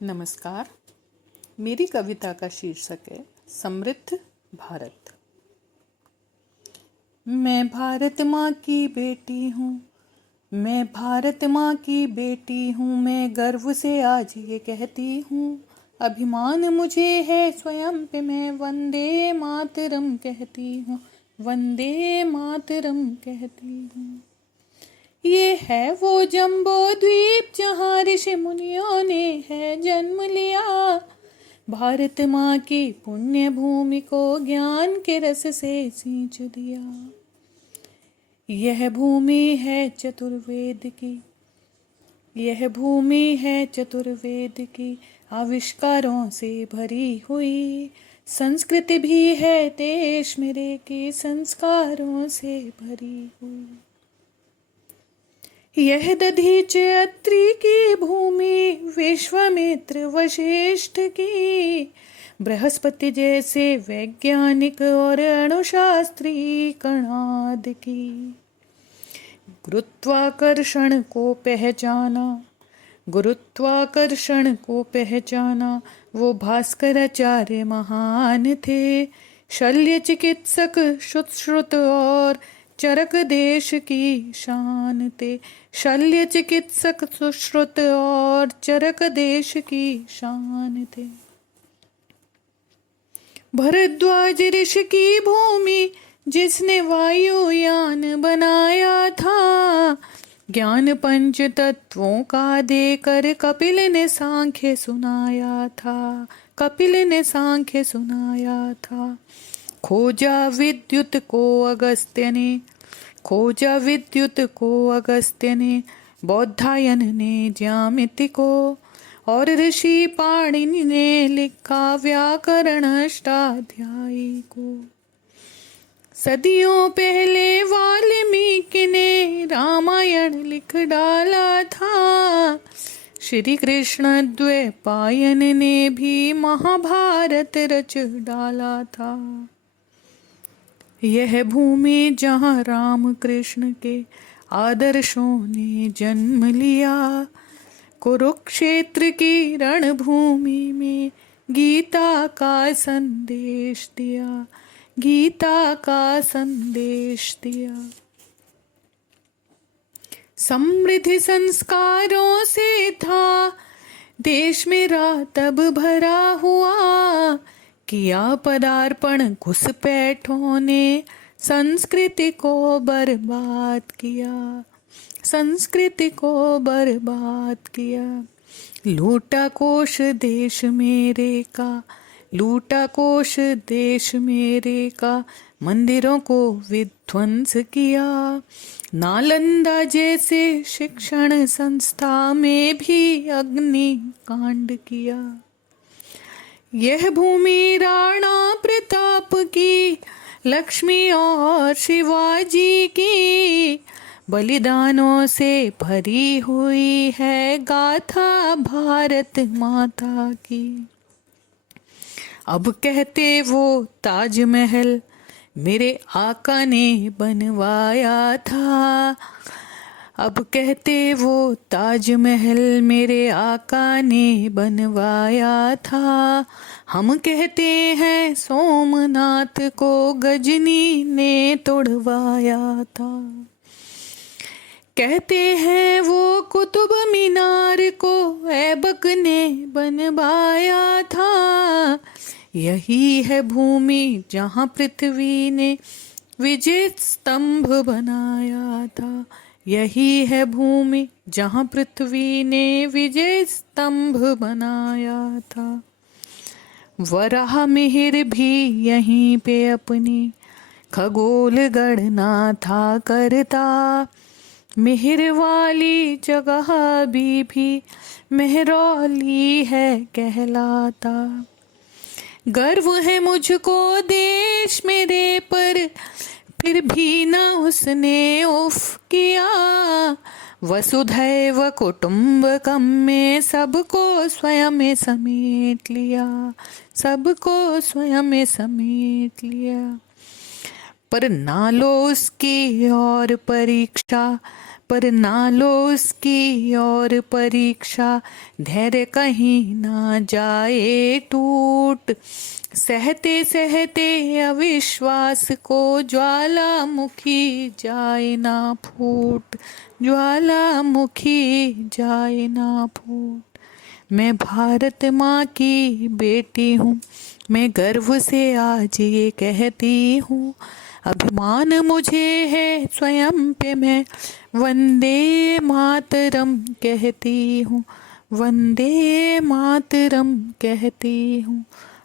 नमस्कार। मेरी कविता का शीर्षक है समृद्ध भारत। मैं भारत माँ की बेटी हूँ, मैं भारत माँ की बेटी हूँ, मैं गर्व से आज ये कहती हूँ। अभिमान मुझे है स्वयं पे, मैं वंदे मातरम कहती हूँ, वंदे मातरम कहती हूँ। ये है वो जम्बो द्वीप जहाँ ऋषि मुनियों ने है जन्म लिया। भारत माँ की पुण्य भूमि को ज्ञान के रस से सींच दिया। यह भूमि है चतुर्वेद की, यह भूमि है चतुर्वेद की, आविष्कारों से भरी हुई। संस्कृति भी है देश मेरे की, संस्कारों से भरी हुई। यह दधीच अत्रि की भूमि, विश्वामित्र वशिष्ठ की, बृहस्पति जैसे वैज्ञानिक और अणुशास्त्री कणाद की। गुरुत्वाकर्षण को पहचाना, गुरुत्वाकर्षण को पहचाना, वो भास्कराचार्य महान थे। शल्य चिकित्सक सुश्रुत और चरक देश की शान थे। शल्य चिकित्सक सुश्रुत और चरक देश की शान थे। भरद्वाज ऋषि की भूमि, जिसने वायुयान बनाया था। ज्ञान पंच तत्वों का देकर कपिल ने सांख्य सुनाया था, कपिल ने सांख्य सुनाया था। खोजा विद्युत को अगस्त्य ने, खोजा विद्युत को अगस्त्य ने, बौद्धायन ने ज्यामिति को, और ऋषि पाणिनि ने लिखा व्याकरण अष्टाध्यायी को। सदियों पहले वाल्मीकि ने रामायण लिख डाला था। श्री कृष्ण द्वैपायन ने भी महाभारत रच डाला था। यह भूमि जहाँ राम कृष्ण के आदर्शों ने जन्म लिया। कुरुक्षेत्र की रणभूमि में गीता का संदेश दिया, गीता का संदेश दिया। समृद्धि संस्कारों से था देश मेरा तब भरा हुआ। किया पदार्पण घुसपैठों ने, संस्कृति को बर्बाद किया, संस्कृति को बर्बाद किया। लूटा कोश देश मेरे का, लूटा कोश देश मेरे का, मंदिरों को विध्वंस किया। नालंदा जैसे शिक्षण संस्था में भी अग्निकांड किया। यह भूमि राणा प्रताप की, लक्ष्मी और शिवाजी की, बलिदानों से भरी हुई है गाथा भारत माता की। अब कहते वो ताजमहल मेरे आका ने बनवाया था। अब कहते वो ताजमहल मेरे आका ने बनवाया था। हम कहते हैं सोमनाथ को गजनी ने तोड़वाया था। कहते हैं वो कुतुब मीनार को ऐबक ने बनवाया था। यही है भूमि जहाँ पृथ्वी ने विजय स्तंभ बनाया था। यही है भूमि जहाँ पृथ्वी ने विजय स्तंभ बनाया था। वराह मिहिर भी यहीं पे अपनी खगोल गणना था करता। मिहिर वाली जगह भी मेहरौली है कहलाता। गर्व है मुझको देश मेरे पर, फिर भी न उसने उफ किया। वसुधैव कुटुंबकम में सबको स्वयं में समेट लिया, सबको स्वयं में समेट लिया। पर ना लो उसकी और परीक्षा, पर ना लो उसकी और परीक्षा, धैर्य कहीं ना जाए टूट। सहते सहते अविश्वास को ज्वालामुखी जाए ना फूट, ज्वालामुखी जाए ना फूट। मैं भारत माँ की बेटी हूँ, मैं गर्व से आज ये कहती हूँ। अभिमान मुझे है स्वयं पे, मैं वंदे मातरम कहती हूँ, वंदे मातरम कहती हूँ।